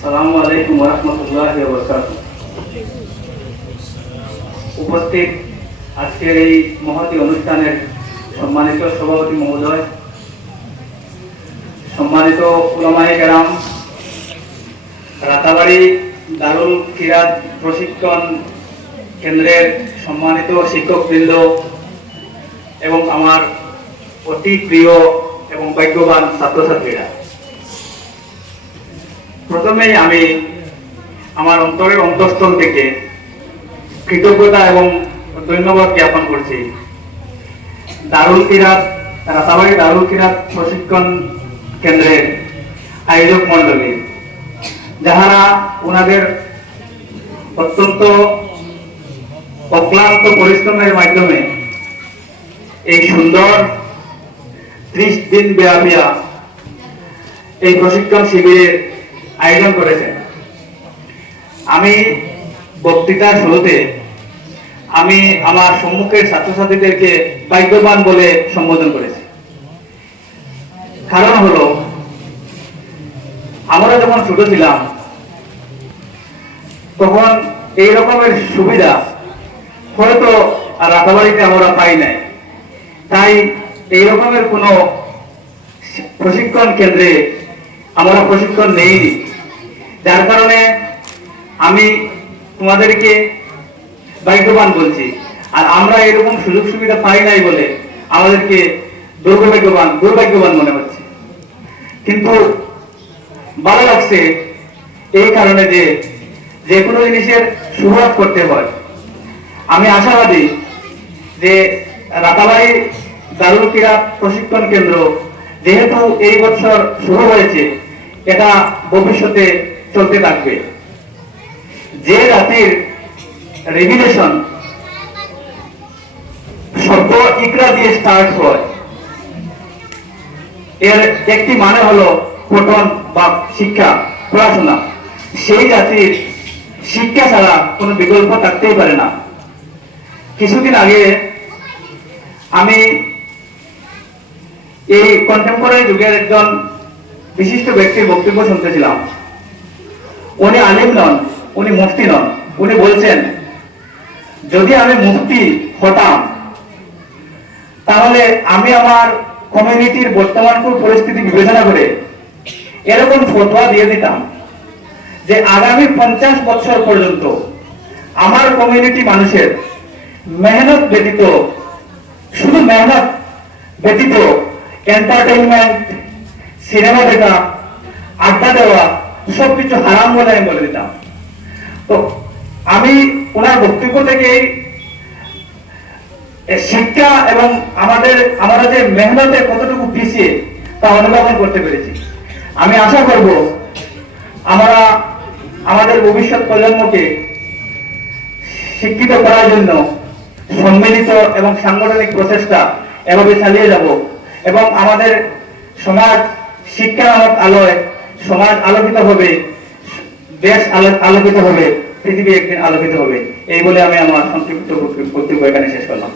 আসসালামু আলাইকুম ওয়া রাহমাতুল্লাহি ওয়া বারাকাতুহু। উপস্থিত আজকের এই মহতী অনুষ্ঠানের সম্মানিত সভাপতি মহোদয়, সম্মানিত উলামায়ে কেরাম, রাতাবাড়ি দারুল কিরাত প্রশিক্ষণ কেন্দ্রের সম্মানিত শিক্ষকবৃন্দ এবং আমার অতি প্রিয় এবং ভাগ্যবান ছাত্রছাত্রীরা, প্রথমেই আমি আমার অন্তরের অন্তঃস্থল থেকে কৃতজ্ঞতা এবং ধন্যবাদ জ্ঞাপন করছি রাতাবাড়ি দারুল কিরাত প্রশিক্ষণ কেন্দ্রের আয়োজক মন্ডলী, যাহারা ওনাদের অত্যন্ত অক্লান্ত পরিশ্রমের মাধ্যমে এই সুন্দর 30 দিন ব্যাপী এই প্রশিক্ষণ শিবিরের আয়োজন করেছেন। আমি বক্তৃতার শুরুতে আমি আমার সম্মুখের ছাত্রছাত্রীদেরকে ভাগ্যবান বলে সম্বোধন করেছি। কারণ হলো, আমরা যখন ছোট ছিলাম তখন এই রকমের সুবিধা হয়তো রাতাবাড়িতে আমরা পাই নাই, তাই এই রকমের কোনো প্রশিক্ষণ কেন্দ্রে আমরা প্রশিক্ষণ নেইনি। যার কারণে আমি তোমাদেরকে ভাগ্যবান বলছি, আর আমরা এরকম সুযোগ সুবিধা পাই নাই বলে আমাদেরকে দুর্ভাগ্যবান মনে হচ্ছে। কিন্তু ভালো লাগছে এই কারণে যে কোনো জিনিসের শুরুয়াত করতে হয়। আমি আশাবাদী যে রাতাবাড়ি দারুল কিরাত প্রশিক্ষণ কেন্দ্র যেহেতু এই বছর শুরু হয়েছে, এটা ভবিষ্যতে চলতে থাকবে। যে জাতির রেগুলেশন শব্দ ইকরা দিয়ে স্টার্ট হয়, এর একটি মানে হলো পঠন বা শিক্ষা, পড়াশোনা। সেই জাতির শিক্ষা ছাড়া কোনো বিকল্প থাকতেই পারে না। কিছুদিন আগে আমি এই কন্টেম্পোরারি যুগের একজন বিশিষ্ট ব্যক্তির বক্তব্য শুনতেছিলাম। উনি আলিম নন, উনি মুফতি নন। উনি বলছেন, যদি আমি মুফতি হতাম তাহলে আমি আমার কমিউনিটির বর্তমান পরিস্থিতি বিবেচনা করে এরকম ফতোয়া দিয়ে দিতাম যে আগামী 50 বছর পর্যন্ত আমার কমিউনিটি মানুষের মেহনত ব্যতীত, শুধু মেহনত ব্যতীত এন্টারটেইনমেন্ট, সিনেমা দেখা, আড্ডা দেওয়া সবকিছু হারাম বলে আমি বলে দিতাম। তো আমি ওনার বক্তব্য থেকে শিক্ষা এবং আমরা যে মেহনতে কতটুকু পিছিয়ে তা অনুধাবন করতে পেরেছি। আমি আশা করব আমরা আমাদের ভবিষ্যৎ প্রজন্মকে শিক্ষিত করার জন্য সম্মিলিত এবং সাংগঠনিক প্রচেষ্টা এভাবে চালিয়ে যাব এবং আমাদের সমাজ শিক্ষা নামক আলোয় সমাজ আলোকিত হবে, দেশ আলোকিত হবে, পৃথিবী একদিন আলোকিত হবে। এই বলে আমি আমার সংক্ষিপ্ত বক্তব্য এখানে শেষ করলাম।